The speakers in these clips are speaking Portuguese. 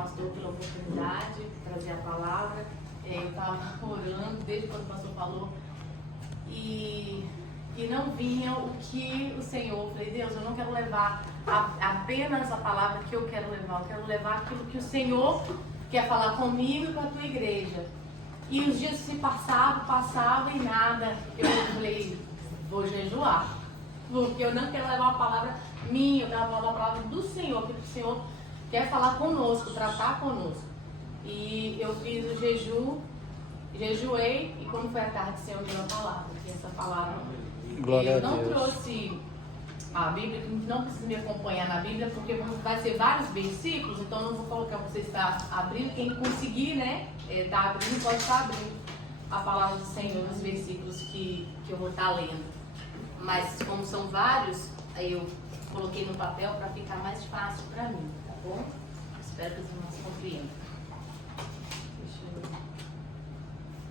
pastor, pela oportunidade de trazer a palavra. Eu estava orando desde quando o pastor falou e não vinha o que o Senhor. Eu falei, Deus, eu não quero levar apenas a palavra que eu quero levar, eu quero levar aquilo que o Senhor quer falar comigo e com a tua igreja. E os dias se passavam e nada. Eu falei, vou jejuar, porque eu não quero levar uma palavra minha, eu quero levar uma palavra do Senhor, que o Senhor quer falar conosco, tratar conosco. E eu fiz o jejuei, e quando foi à tarde, o Senhor deu a palavra. E essa palavra, Glória eu não a Deus. trouxe a Bíblia, não precisa me acompanhar na Bíblia, porque vai ser vários versículos, então eu não vou colocar para você estar abrindo. Quem conseguir, né, tá abrindo, pode estar abrindo a palavra do Senhor nos versículos que eu vou estar lendo. Mas como são vários, aí eu coloquei no papel para ficar mais fácil para mim, tá bom? Espero que os irmãos compreendam. Deixa eu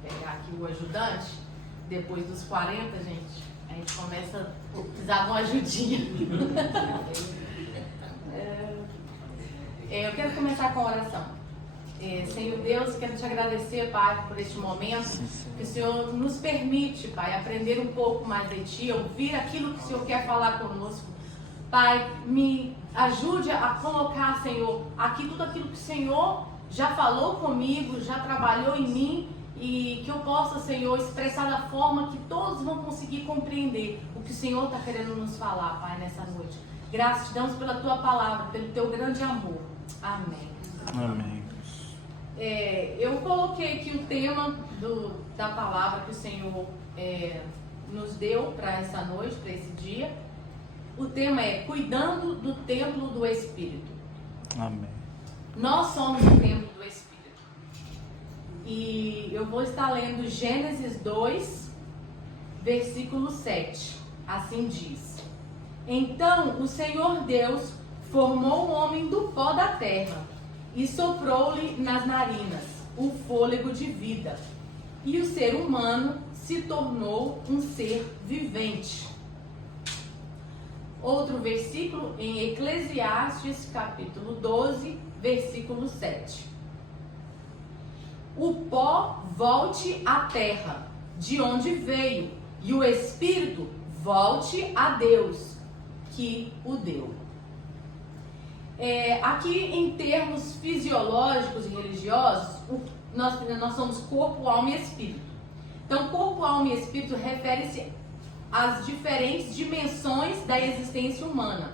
pegar aqui o ajudante. Depois dos 40, gente, a gente começa a precisar de uma ajudinha. Eu quero começar com a oração. Senhor Deus, quero te agradecer, Pai, por este momento. Que o Senhor nos permite, Pai, aprender um pouco mais de Ti, ouvir aquilo que o Senhor quer falar conosco. Pai, me ajude a colocar, Senhor, aqui tudo aquilo que o Senhor já falou comigo, já trabalhou em mim, e que eu possa, Senhor, expressar da forma que todos vão conseguir compreender o que o Senhor está querendo nos falar, Pai, nessa noite. Graças te damos pela Tua palavra, pelo Teu grande amor. Amém. Amém. Eu coloquei aqui o tema da palavra que o Senhor nos deu para essa noite, para esse dia. O tema é Cuidando do Templo do Espírito. Amém. Nós somos o templo do Espírito. E eu vou estar lendo Gênesis 2, versículo 7. Assim diz: Então o Senhor Deus formou o homem do pó da terra e soprou-lhe nas narinas o fôlego de vida. E o ser humano se tornou um ser vivente. Outro versículo em Eclesiastes, capítulo 12, versículo 7. O pó volte à terra, de onde veio, e o espírito volte a Deus, que o deu. Aqui, em termos fisiológicos e religiosos, nós somos corpo, alma e espírito. Então, corpo, alma e espírito refere-se às diferentes dimensões da existência humana.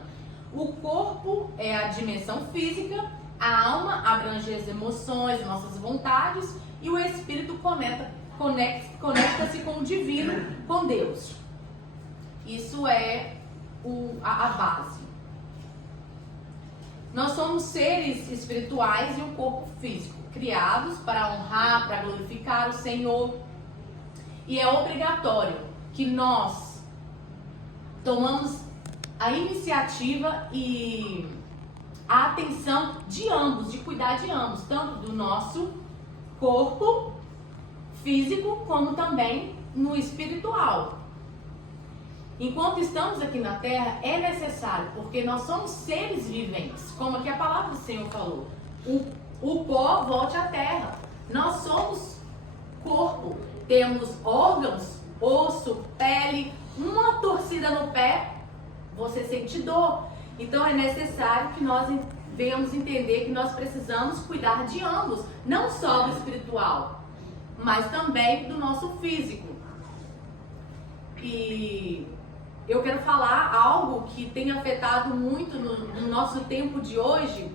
O corpo é a dimensão física, a alma abrange as emoções, nossas vontades, e o espírito conecta-se com o divino, com Deus. Isso é a base. Nós somos seres espirituais e um corpo físico, criados para honrar, para glorificar o Senhor. E é obrigatório que nós tomamos a iniciativa e a atenção de ambos, de cuidar de ambos, tanto do nosso corpo físico como também no espiritual. Enquanto estamos aqui na Terra, é necessário, porque nós somos seres viventes, como aqui a palavra do Senhor falou. O pó volte à terra. Nós somos corpo, temos órgãos, osso, pele, uma torcida no pé, você sente dor. Então é necessário que nós venhamos entender que nós precisamos cuidar de ambos, não só do espiritual, mas também do nosso físico. E eu quero falar algo que tem afetado muito no nosso tempo de hoje,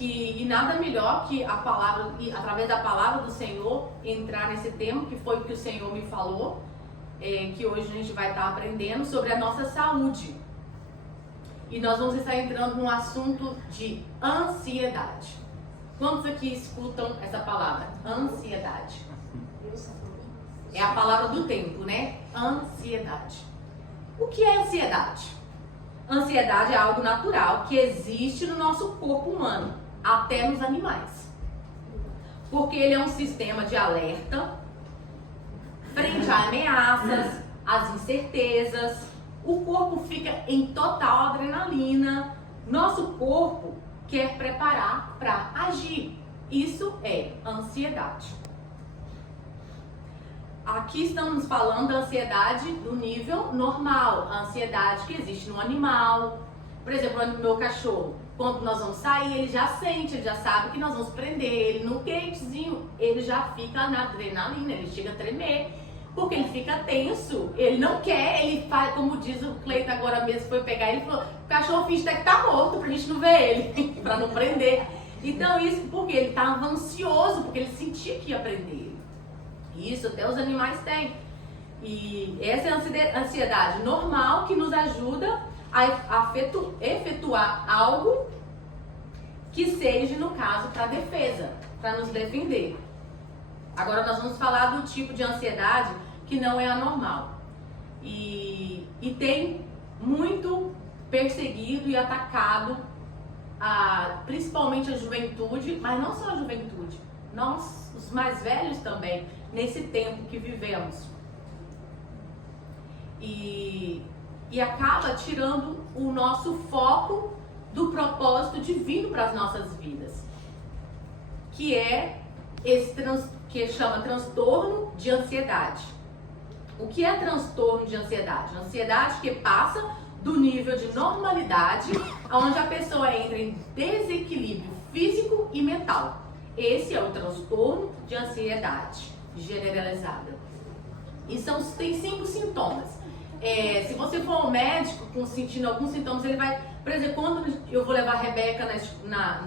e nada melhor que a palavra, através da palavra do Senhor, entrar nesse tema, que foi o que o Senhor me falou, que hoje a gente vai estar aprendendo sobre a nossa saúde. E nós vamos estar entrando no assunto de ansiedade. Quantos aqui escutam essa palavra? Ansiedade. É a palavra do tempo, né? Ansiedade. O que é ansiedade? Ansiedade é algo natural que existe no nosso corpo humano, até nos animais. Porque ele é um sistema de alerta frente a ameaças, às incertezas. O corpo fica em total adrenalina. Nosso corpo quer preparar para agir. Isso é ansiedade. Aqui estamos falando da ansiedade do nível normal, a ansiedade que existe no animal. Por exemplo, no meu cachorro, quando nós vamos sair, ele já sente, ele já sabe que nós vamos prender ele no gatezinho, ele já fica na adrenalina, ele chega a tremer, porque ele fica tenso, ele não quer, ele faz, como diz o Cleiton agora mesmo, foi pegar ele e falou, o cachorro finge até que tá morto pra gente não ver ele, pra não prender. Então isso porque ele estava ansioso, porque ele sentia que ia prender ele. Isso até os animais têm. E essa é a ansiedade normal que nos ajuda a efetuar algo que seja, no caso, para defesa, para nos defender. Agora nós vamos falar do tipo de ansiedade que não é anormal. E tem muito perseguido e atacado principalmente a juventude, mas não só a juventude, nós, os mais velhos também, nesse tempo que vivemos. E acaba tirando o nosso foco do propósito divino para as nossas vidas, que é esse que chama transtorno de ansiedade. O que é transtorno de ansiedade? Ansiedade que passa do nível de normalidade, onde a pessoa entra em desequilíbrio físico e mental. Esse é o transtorno de ansiedade generalizada. E tem 5 sintomas. Se você for ao médico sentindo alguns sintomas, ele vai... Por exemplo, quando eu vou levar a Rebeca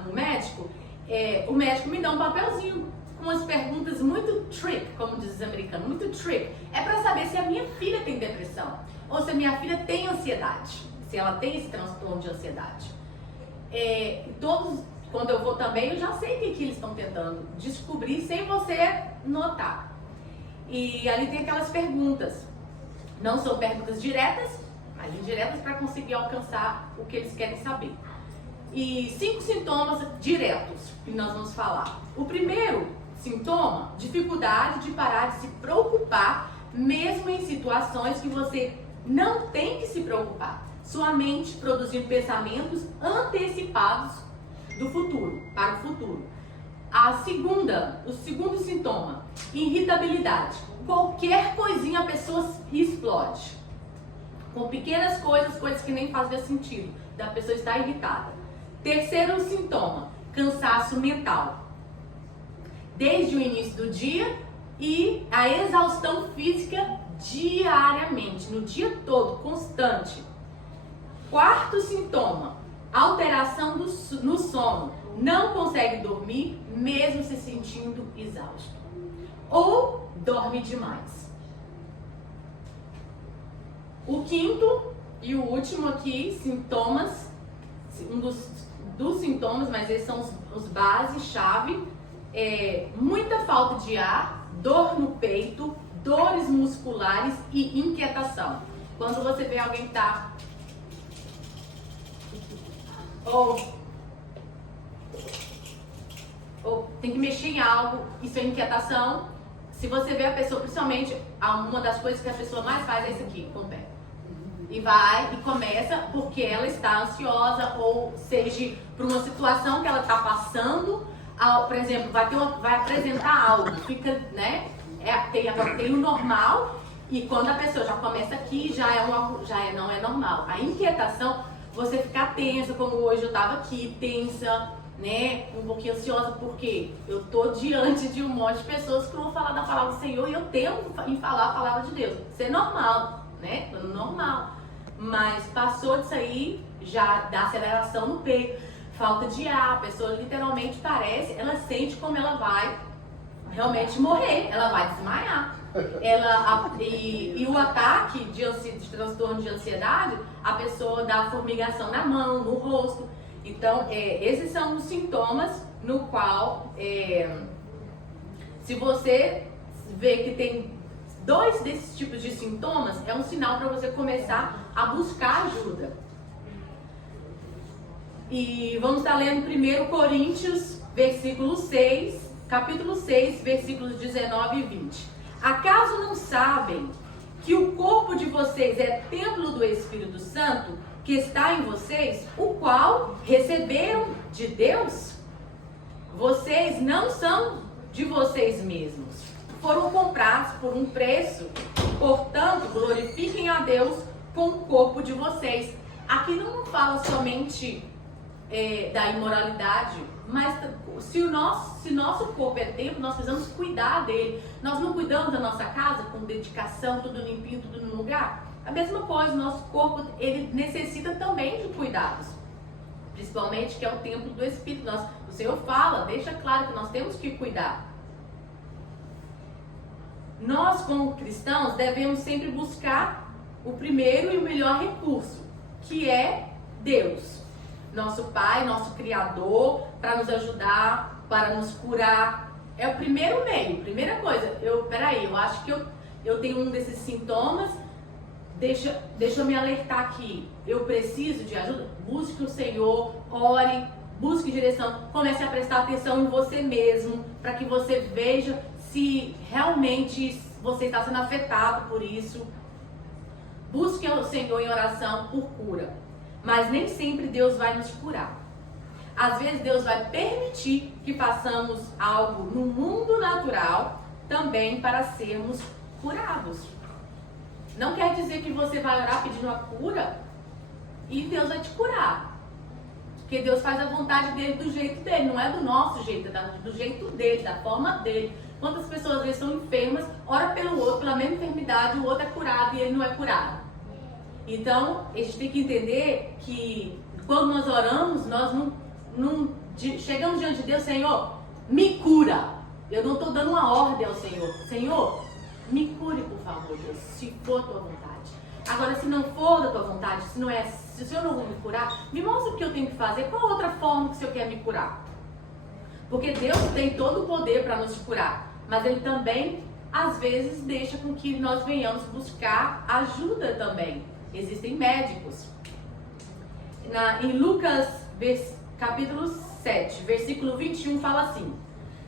no médico, o médico me dá um papelzinho com umas perguntas muito trick, como diz os americanos, muito trick. É para saber se a minha filha tem depressão ou se a minha filha tem ansiedade, se ela tem esse transtorno de ansiedade. Quando eu vou também, eu já sei o que eles estão tentando descobrir sem você notar. E ali tem aquelas perguntas. Não são perguntas diretas, mas indiretas para conseguir alcançar o que eles querem saber. E 5 sintomas diretos que nós vamos falar. O primeiro sintoma, dificuldade de parar de se preocupar, mesmo em situações que você não tem que se preocupar. Sua mente produzindo pensamentos antecipados do futuro, para o futuro. O segundo sintoma, irritabilidade. Qualquer coisinha a pessoa explode. Com pequenas coisas que nem fazem sentido, da pessoa estar irritada. Terceiro sintoma, cansaço mental. Desde o início do dia e a exaustão física diariamente, no dia todo, constante. Quarto sintoma, alteração no sono. Não consegue dormir, mesmo se sentindo exausto. Ou dorme demais. O quinto e o último aqui, sintomas, um dos sintomas, mas esses são os base-chave, muita falta de ar, dor no peito, dores musculares e inquietação. Quando você vê alguém que tá ou tem que mexer em algo, isso é inquietação. Se você vê a pessoa, principalmente, uma das coisas que a pessoa mais faz é isso aqui, com o pé. E vai e começa porque ela está ansiosa, ou seja, por uma situação que ela está passando, por exemplo, vai apresentar algo, fica, né? Tem o normal, e quando a pessoa já começa aqui, não é normal. A inquietação, você ficar tensa, como hoje eu estava aqui, tensa, né, um pouquinho ansiosa, porque eu tô diante de um monte de pessoas que vão falar da palavra do Senhor e eu tento em falar a palavra de Deus. Isso é normal, né? Normal. Mas passou disso aí, já dá aceleração no peito, falta de ar, a pessoa literalmente ela sente como ela vai realmente morrer, ela vai desmaiar. E o ataque de transtorno de ansiedade, a pessoa dá formigação na mão, no rosto. Então, esses são os sintomas no qual, se você vê que tem 2 desses tipos de sintomas, é um sinal para você começar a buscar ajuda. E vamos estar lendo 1 Coríntios, capítulo 6, versículos 19 e 20. Acaso não sabem que o corpo de vocês é templo do Espírito Santo, que está em vocês, o qual receberam de Deus. Vocês não são de vocês mesmos. Foram comprados por um preço. Portanto, glorifiquem a Deus com o corpo de vocês. Aqui não fala somente da imoralidade, mas se nosso corpo é templo, nós precisamos cuidar dele. Nós não cuidamos da nossa casa com dedicação, tudo limpinho, tudo no lugar. A mesma coisa, o nosso corpo, ele necessita também de cuidados. Principalmente que é o templo do Espírito. O Senhor fala, deixa claro que nós temos que cuidar. Nós, como cristãos, devemos sempre buscar o primeiro e o melhor recurso, que é Deus. Nosso Pai, nosso Criador, para nos ajudar, para nos curar. É o primeiro meio, primeira coisa. Eu acho que eu tenho um desses sintomas. Deixa eu me alertar aqui. Eu preciso de ajuda? Busque o Senhor, ore, busque direção. Comece a prestar atenção em você mesmo, para que você veja se realmente você está sendo afetado por isso. Busque o Senhor em oração por cura. Mas nem sempre Deus vai nos curar. Às vezes Deus vai permitir que façamos algo no mundo natural também para sermos curados. Não quer dizer que você vai orar pedindo a cura e Deus vai te curar. Porque Deus faz a vontade dele do jeito dele, não é do nosso jeito, é do jeito dele, da forma dele. Quantas pessoas às vezes são enfermas, ora pelo outro, pela mesma enfermidade, o outro é curado e ele não é curado. Então, a gente tem que entender que quando nós oramos, nós não chegamos diante de Deus, Senhor, me cura. Eu não estou dando uma ordem ao Senhor. Senhor, me cure, por favor, Deus, se for a tua vontade. Agora, se não for da tua vontade, se o Senhor não vai me curar, me mostra o que eu tenho que fazer. Qual outra forma que o Senhor quer me curar? Porque Deus tem todo o poder para nos curar. Mas Ele também, às vezes, deixa com que nós venhamos buscar ajuda também. Existem médicos. Em Lucas, capítulo 7, versículo 21, fala assim: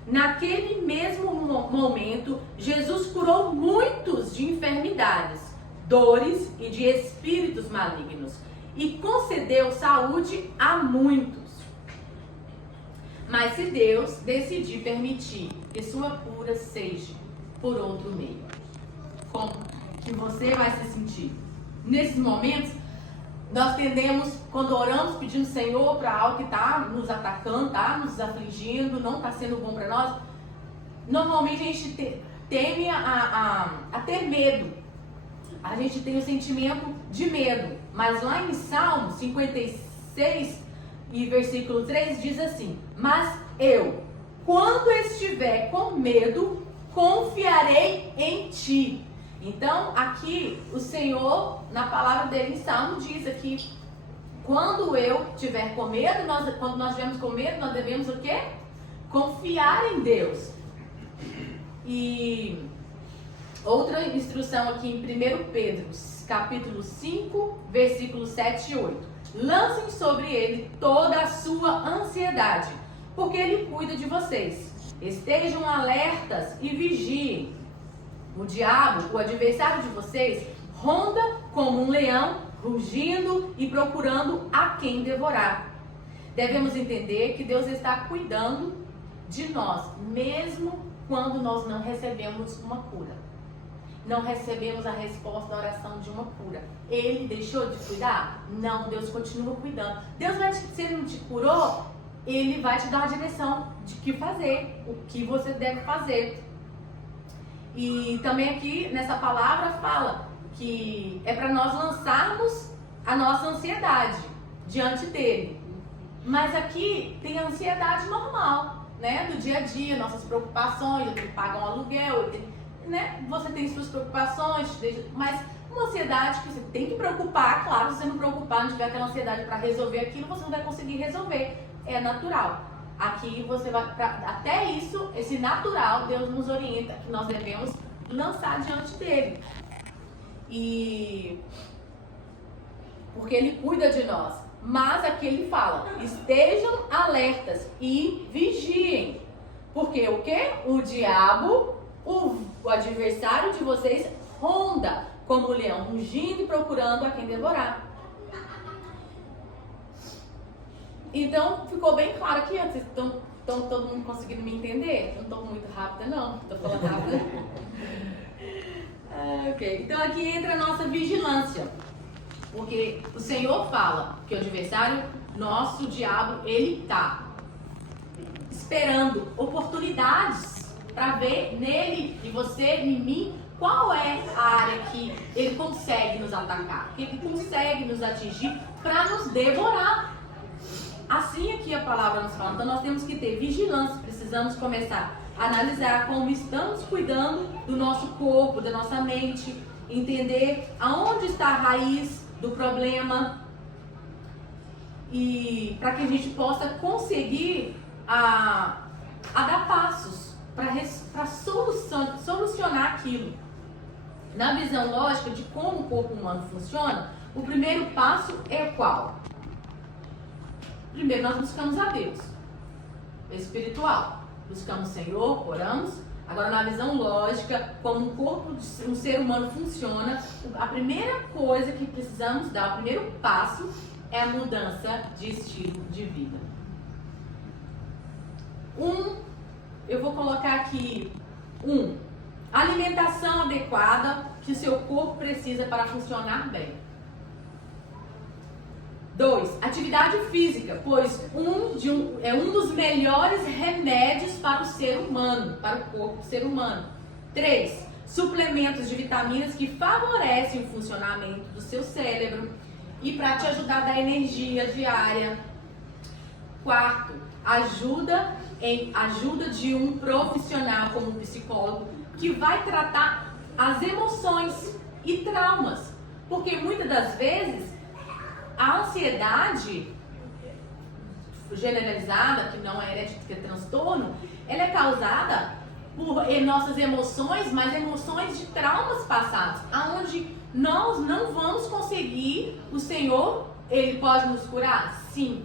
naquele mesmo momento, Jesus curou muitos de enfermidades, dores e de espíritos malignos, e concedeu saúde a muitos. Mas se Deus decidir permitir que sua cura seja por outro meio, como que você vai se sentir? Nesses momentos, nós tendemos, quando oramos pedindo Senhor para algo que está nos atacando, está nos afligindo, não está sendo bom para nós, normalmente a gente teme a ter medo. A gente tem o sentimento de medo. Mas lá em Salmo 56 e versículo 3 diz assim: mas eu, quando estiver com medo, confiarei em ti. Então, aqui, o Senhor, na palavra dele em Salmo, diz aqui, quando eu tiver com medo, quando nós tivermos com medo, nós devemos o quê? Confiar em Deus. E outra instrução aqui em 1 Pedro, capítulo 5, versículos 7 e 8. Lancem sobre ele toda a sua ansiedade, porque ele cuida de vocês. Estejam alertas e vigiem. O diabo, o adversário de vocês, ronda como um leão, rugindo e procurando a quem devorar. Devemos entender que Deus está cuidando de nós, mesmo quando nós não recebemos uma cura. Não recebemos a resposta da oração de uma cura. Ele deixou de cuidar? Não, Deus continua cuidando. Deus vai se ele não te curou, Ele vai te dar a direção de que fazer, o que você deve fazer. E também aqui nessa palavra fala que é para nós lançarmos a nossa ansiedade diante dele. Mas aqui tem a ansiedade normal, né? Do dia a dia, nossas preocupações, eu tenho que pagar um aluguel, né? Você tem suas preocupações, mas uma ansiedade que você tem que preocupar, claro, se você não preocupar, não tiver aquela ansiedade para resolver aquilo, você não vai conseguir resolver. É natural. Aqui você vai, até isso, esse natural, Deus nos orienta que nós devemos lançar diante dele. E porque ele cuida de nós. Mas aqui ele fala, estejam alertas e vigiem. Porque o quê? O diabo, o adversário de vocês, ronda como o leão, rugindo e procurando a quem devorar. Então, ficou bem claro aqui, ó. Vocês estão todo mundo conseguindo me entender? Eu não estou muito rápida, não. Estou falando rápida. Ok. Então, aqui entra a nossa vigilância. Porque o Senhor fala que o adversário, nosso diabo, ele está esperando oportunidades para ver nele, em você, em mim, qual é a área que ele consegue nos atacar, que ele consegue nos atingir para nos devorar. Assim aqui a palavra nos fala. Então nós temos que ter vigilância, precisamos começar a analisar como estamos cuidando do nosso corpo, da nossa mente, entender aonde está a raiz do problema e para que a gente possa conseguir a dar passos para solucionar aquilo. Na visão lógica de como o corpo humano funciona, o primeiro passo é qual? Primeiro nós buscamos a Deus, espiritual. Buscamos o Senhor, oramos. Agora na visão lógica, como o corpo de um ser humano funciona, a primeira coisa que precisamos dar, o primeiro passo, é a mudança de estilo de vida. Eu vou colocar aqui alimentação adequada que o seu corpo precisa para funcionar bem. 2, atividade física, pois é um dos melhores remédios para o ser humano, para o corpo do ser humano. 3, suplementos de vitaminas que favorecem o funcionamento do seu cérebro e para te ajudar a dar energia diária. 4, ajuda de um profissional como um psicólogo que vai tratar as emoções e traumas, porque muitas das vezes a ansiedade generalizada, que não é hereditary, que é transtorno, ela é causada por nossas emoções, mas emoções de traumas passados, aonde nós não vamos conseguir. O Senhor, ele pode nos curar? Sim.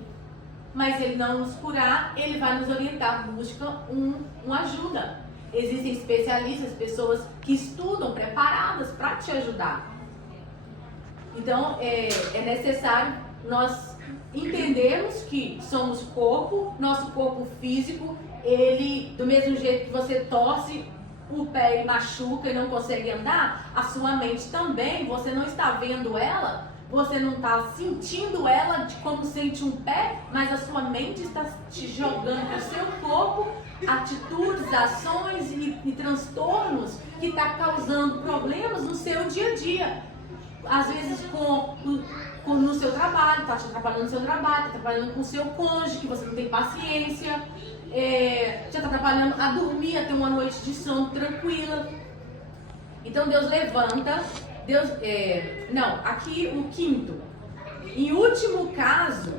Mas ele não nos curar, ele vai nos orientar, busca uma ajuda. Existem especialistas, pessoas que estudam, preparadas para te ajudar. Então, é necessário nós entendermos que somos corpo, nosso corpo físico, ele, do mesmo jeito que você torce o pé e machuca e não consegue andar, a sua mente também, você não está vendo ela, você não está sentindo ela de como sente um pé, mas a sua mente está te jogando para o seu corpo atitudes, ações e transtornos que está causando problemas no seu dia a dia. Às vezes no seu trabalho, está te atrapalhando no seu trabalho, está atrapalhando com o seu cônjuge, que você não tem paciência, te atrapalhando a dormir, a ter uma noite de sono tranquila. Então Deus levanta, aqui o quinto. Em último caso,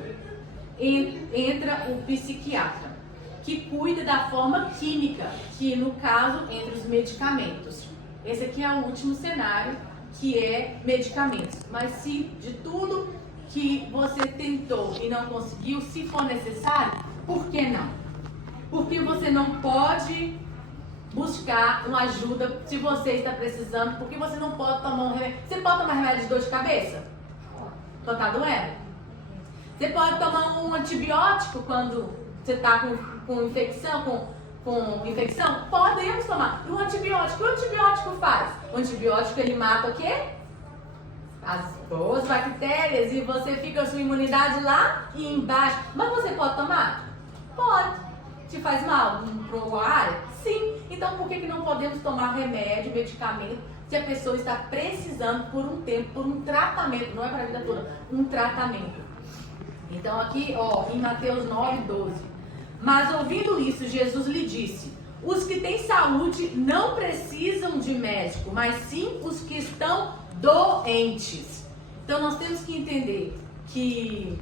entra o psiquiatra, que cuida da forma química, que no caso entra os medicamentos. Esse aqui é o último cenário, que é medicamentos. Mas se de tudo que você tentou e não conseguiu, se for necessário, por que não? Porque você não pode buscar uma ajuda se você está precisando, porque você não pode tomar um remédio. Você pode tomar remédio de dor de cabeça? Quando tá doendo? Você pode tomar um antibiótico quando você está com infecção, com infecção? Podemos tomar. E o antibiótico? O que o antibiótico faz? O antibiótico, ele mata o quê? As boas bactérias, e você fica a sua imunidade lá e embaixo. Mas você pode tomar? Pode. Te faz mal para uma área? Sim. Então por que não podemos tomar remédio, medicamento, se a pessoa está precisando por um tempo, por um tratamento, não é para a vida toda, um tratamento. Então aqui, em Mateus 9:12. Mas ouvindo isso, Jesus lhe disse: os que têm saúde não precisam de médico, mas sim os que estão doentes. Então nós temos que entender que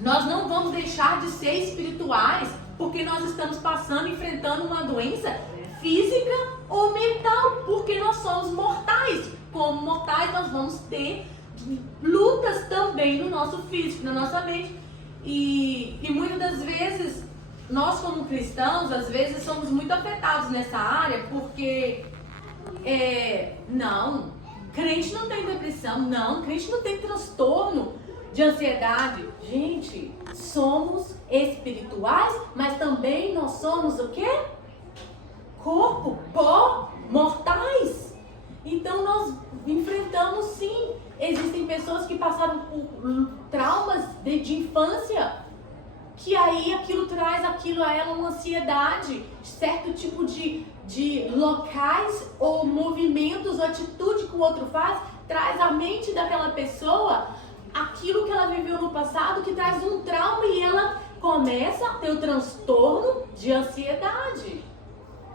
nós não vamos deixar de ser espirituais porque nós estamos enfrentando uma doença física ou mental, porque nós somos mortais. Como mortais, nós vamos ter lutas também no nosso físico, na nossa mente. E muitas das vezes, nós como cristãos, às vezes somos muito afetados nessa área, porque crente não tem depressão, crente não tem transtorno de ansiedade. Gente, somos espirituais, mas também nós somos o quê? Corpo, pó, mortais. Então nós enfrentamos sim. Existem pessoas que passaram por traumas de infância, que aí aquilo traz aquilo a ela uma ansiedade, certo tipo de locais ou movimentos ou atitude que o outro faz, traz à mente daquela pessoa aquilo que ela viveu no passado, que traz um trauma e ela começa a ter o transtorno de ansiedade.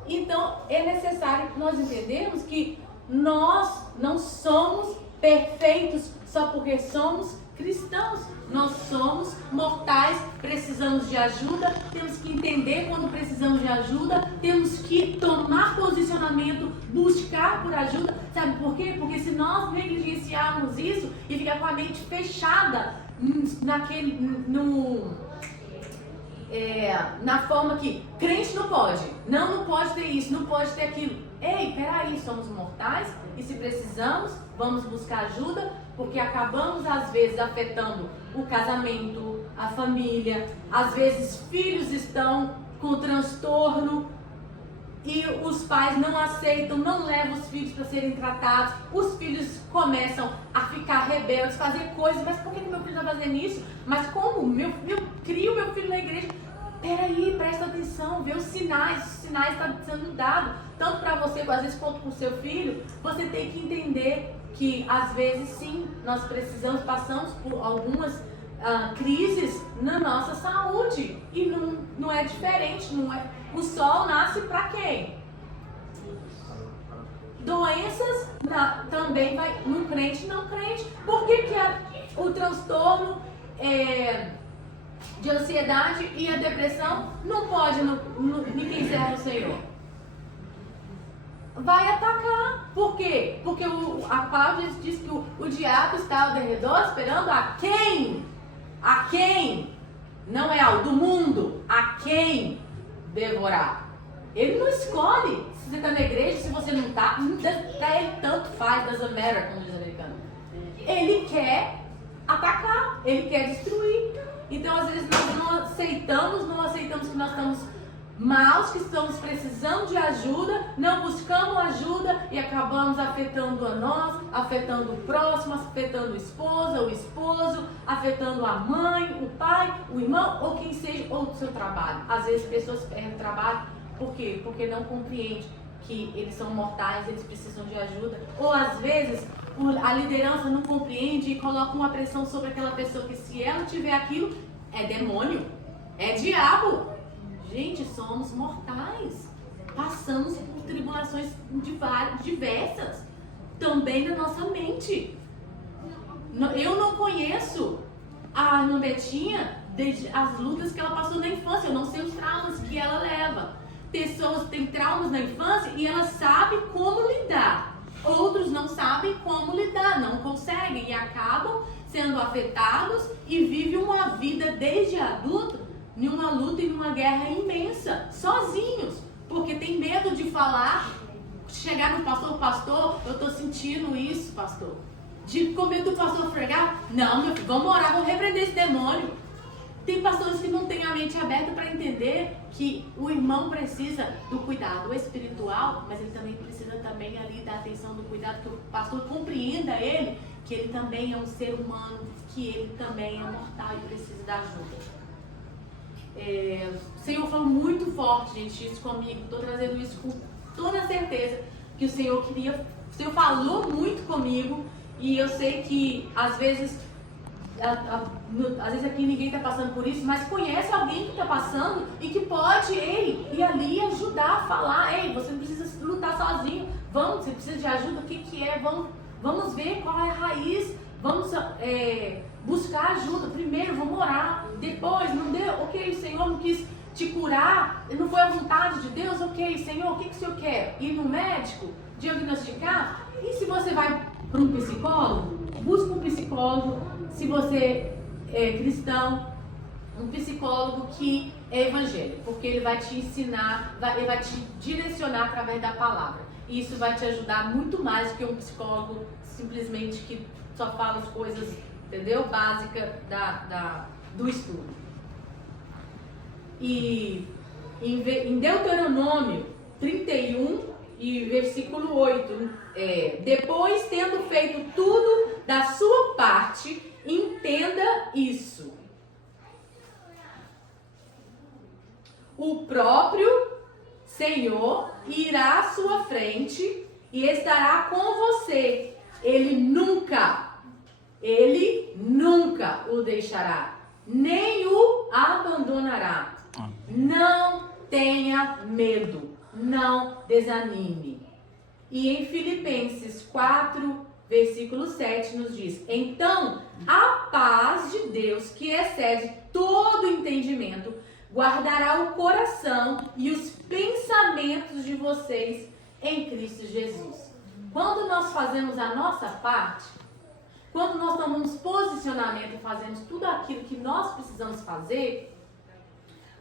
Então é necessário que nós entendamos que nós não somos perfeitos só porque somos cristãos. Nós somos mortais, precisamos de ajuda, temos que entender quando precisamos de ajuda, temos que tomar posicionamento, buscar por ajuda. Sabe por quê? Porque se nós negligenciarmos isso e ficar com a mente fechada na forma que crente não pode, não pode ter isso, não pode ter aquilo. Ei, peraí, somos mortais e se precisamos, vamos buscar ajuda, porque acabamos às vezes afetando o casamento, a família, às vezes filhos estão com transtorno e os pais não aceitam, não levam os filhos para serem tratados, os filhos começam a ficar rebeldes, fazer coisas, mas por que meu filho está fazendo isso? Mas como? Eu crio meu filho na igreja. Peraí, presta atenção, vê os sinais estão sendo dados, tanto para você, às vezes, quanto para o seu filho. Você tem que entender que, às vezes, sim, nós passamos por algumas crises na nossa saúde, e não é diferente, o sol nasce para quem? Doenças também vai no crente e não crente. Por que o transtorno de ansiedade e a depressão não pode em quem serve o Senhor? Vai atacar. Por quê? Porque a palavra diz que o diabo está ao derredor esperando a quem? A quem? Não é ao do mundo. A quem devorar? Ele não escolhe se você está na igreja, se você não está. Para ele tanto faz, doesn't matter, como diz o americano. Ele quer atacar, ele quer destruir. Então, às vezes, nós não aceitamos que nós estamos maus, que estamos precisando de ajuda, não buscamos ajuda e acabamos afetando a nós, afetando o próximo, afetando a esposa, o esposo, afetando a mãe, o pai, o irmão, ou quem seja, ou do seu trabalho. Às vezes, pessoas perdem o trabalho, por quê? Porque não compreendem que eles são mortais, eles precisam de ajuda. Ou, às vezes, a liderança não compreende e coloca uma pressão sobre aquela pessoa que se ela tiver aquilo, é demônio, é diabo. Gente, somos mortais, passamos por tribulações diversas, também na nossa mente. Eu não conheço a irmã Betinha, desde as lutas que ela passou na infância, eu não sei os traumas que ela leva. Pessoas têm traumas na infância e elas sabem como lidar. Outros não sabem como lidar, não conseguem e acabam sendo afetados e vivem uma vida desde adulto em uma luta e numa guerra imensa, sozinhos, porque tem medo de falar, chegar no pastor, eu tô sentindo isso, pastor. Com medo do pastor fregar, não, meu filho, vamos orar, vamos repreender esse demônio. Tem pastores que não têm a mente aberta para entender que o irmão precisa do cuidado espiritual, mas ele também precisa ali da atenção, do cuidado, que o pastor compreenda ele, que ele também é um ser humano, que ele também é mortal e precisa da ajuda. O Senhor falou muito forte, gente, isso comigo. Estou trazendo isso com toda certeza que o Senhor falou muito comigo, e eu sei que às vezes aqui ninguém está passando por isso, mas conhece alguém que está passando e que pode ir ali ajudar a falar. Ei, você não precisa lutar sozinho, você precisa de ajuda, o que é? Vamos ver qual é a raiz, vamos buscar ajuda. Primeiro, vamos orar, depois, não deu, ok, o Senhor não quis te curar, não foi a vontade de Deus, ok, Senhor, o que o Senhor quer? Ir no médico, diagnosticar? E se você vai para um psicólogo, busca um psicólogo. Se você é cristão, um psicólogo que é evangélico, porque ele vai te ensinar, ele vai te direcionar através da palavra. E isso vai te ajudar muito mais do que um psicólogo simplesmente que só fala as coisas entendeu? Básica do estudo. E em Deuteronômio 31 e versículo 8, depois tendo feito tudo da sua parte, entenda isso. O próprio Senhor irá à sua frente e estará com você. Ele nunca o deixará, nem o abandonará. Não tenha medo, não desanime. E em Filipenses 4, versículo 7 nos diz: então, a paz de Deus, que excede todo entendimento, guardará o coração e os pensamentos de vocês em Cristo Jesus. Quando nós fazemos a nossa parte, quando nós tomamos posicionamento e fazemos tudo aquilo que nós precisamos fazer,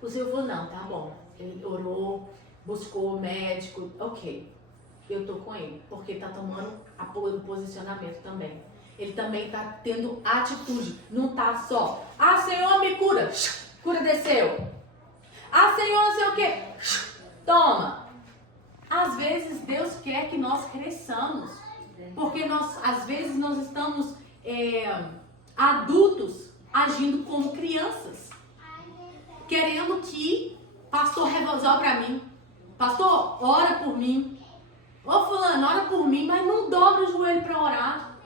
o Senhor falou, não, tá bom. Ele orou, buscou o médico, ok. Eu tô com ele, porque tá tomando o posicionamento também. Ele também tá tendo atitude, não tá só, Senhor, me cura, cura desceu. Senhor, não sei o que, toma. Às vezes Deus quer que nós cresçamos, porque às vezes nós estamos adultos agindo como crianças, querendo que pastor resolva para mim, pastor ora por mim, ô fulano ora por mim, mas não dobra o joelho para orar.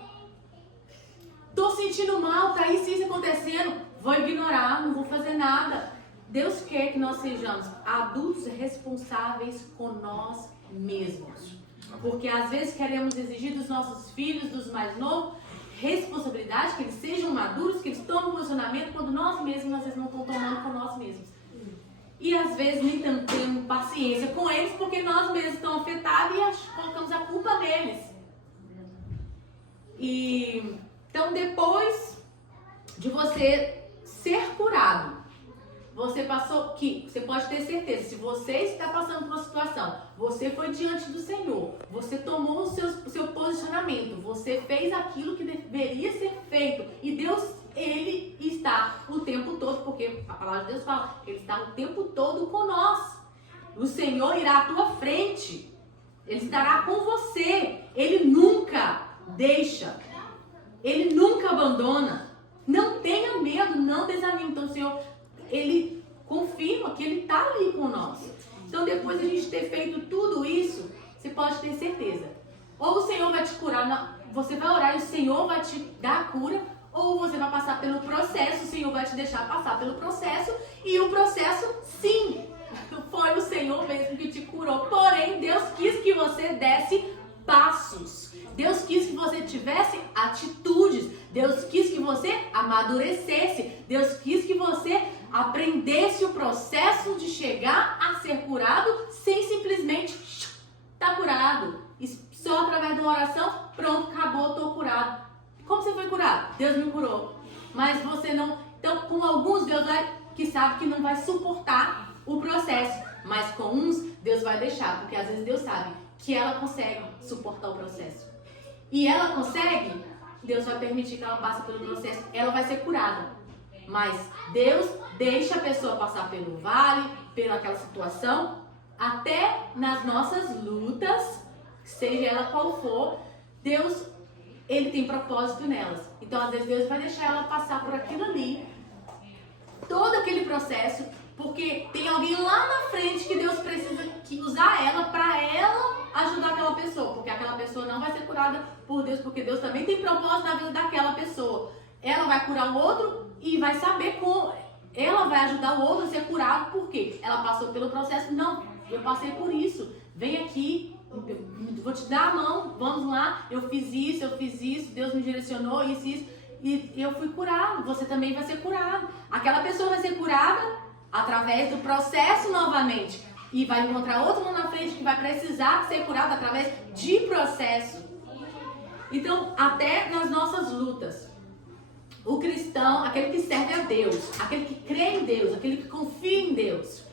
Tô sentindo mal, tá isso acontecendo, vou ignorar, não vou fazer nada. Deus quer que nós sejamos adultos responsáveis com nós mesmos. Porque às vezes queremos exigir dos nossos filhos, dos mais novos, responsabilidade, que eles sejam maduros, que eles tomem posicionamento, quando nós mesmos, às vezes, não estamos tomando com nós mesmos. E às vezes nem temos paciência com eles, porque nós mesmos estamos afetados e colocamos a culpa neles. Então, depois de você ser curado, você pode ter certeza, se você está passando por uma situação, você foi diante do Senhor, você tomou o seu posicionamento, você fez aquilo que deveria ser feito, e Deus, Ele está o tempo todo, porque a palavra de Deus fala, Ele está o tempo todo com nós. O Senhor irá à tua frente, Ele estará com você, Ele nunca deixa, Ele nunca abandona. Não tenha medo, não desanime. Então o Senhor, Ele confirma que Ele está ali com nós. Então depois de a gente ter feito tudo isso, você pode ter certeza. Ou o Senhor vai te curar, você vai orar e o Senhor vai te dar a cura, ou você vai passar pelo processo, o Senhor vai te deixar passar pelo processo, e o processo, sim, foi o Senhor mesmo que te curou. Porém, Deus quis que você desse passos. Deus quis que você tivesse atitudes. Deus quis que você amadurecesse. Deus quis que você aprendesse o processo de chegar a ser curado sem simplesmente estar curado. E só através de uma oração, pronto, acabou, estou curado. Como você foi curado? Deus me curou. Mas você não... Então, com alguns, Deus que sabe que não vai suportar o processo. Mas com uns, Deus vai deixar. Porque às vezes Deus sabe que ela consegue suportar o processo. E ela consegue, Deus vai permitir que ela passe pelo processo. Ela vai ser curada. Mas Deus deixa a pessoa passar pelo vale, pela aquela situação, até nas nossas lutas, seja ela qual for, Deus, Ele tem propósito nelas. Então, às vezes, Deus vai deixar ela passar por aquilo ali, todo aquele processo, porque tem alguém lá na frente que Deus precisa usar ela para ela ajudar aquela pessoa, porque aquela pessoa não vai ser curada por Deus, porque Deus também tem propósito na vida daquela pessoa. Ela vai curar o outro e vai saber como ela vai ajudar o outro a ser curado, porque ela passou pelo processo. Não, eu passei por isso, vem aqui, vou te dar a mão, vamos lá, eu fiz isso, Deus me direcionou, isso, e eu fui curado, você também vai ser curado. Aquela pessoa vai ser curada através do processo novamente, e vai encontrar outro lá na frente que vai precisar ser curado através de processo. Então, até nas nossas lutas, o cristão, aquele que serve a Deus, aquele que crê em Deus, aquele que confia em Deus,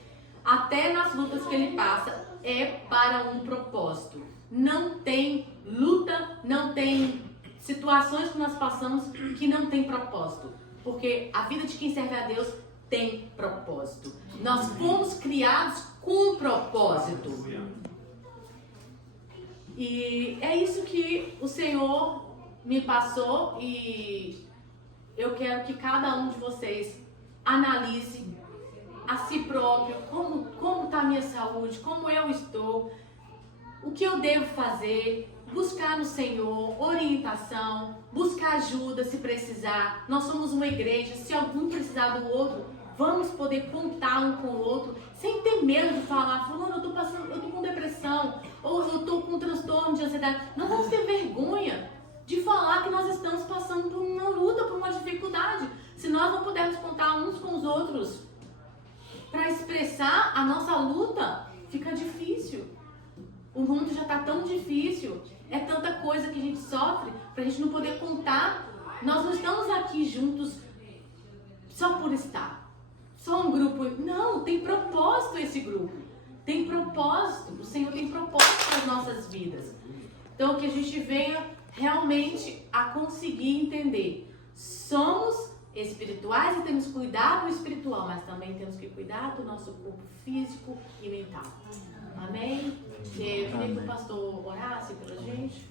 até nas lutas que ele passa, é para um propósito. Não tem luta, não tem situações que nós passamos que não tem propósito. Porque a vida de quem serve a Deus tem propósito. Nós fomos criados com propósito. E é isso que o Senhor me passou e eu quero que cada um de vocês analise a si próprio, como está a minha saúde, como eu estou, o que eu devo fazer, buscar no Senhor orientação, buscar ajuda se precisar. Nós somos uma igreja, se algum precisar do outro, vamos poder contar um com o outro, sem ter medo de falar, fulano, eu tô com depressão, ou eu tô com transtorno de ansiedade. Não vamos ter vergonha de falar que nós estamos passando por uma luta, por uma dificuldade. Se nós não pudermos contar uns com os outros para expressar a nossa luta, fica difícil. O mundo já está tão difícil, é tanta coisa que a gente sofre, para a gente não poder contar. Nós não estamos aqui juntos só por estar. Só um grupo. Não, tem propósito esse grupo. Tem propósito. O Senhor tem propósito para as nossas vidas. Então, que a gente venha realmente a conseguir entender. Somos espirituais e temos que cuidar do espiritual, mas também temos que cuidar do nosso corpo físico e mental. Amém? Eu queria que o pastor orasse pela gente.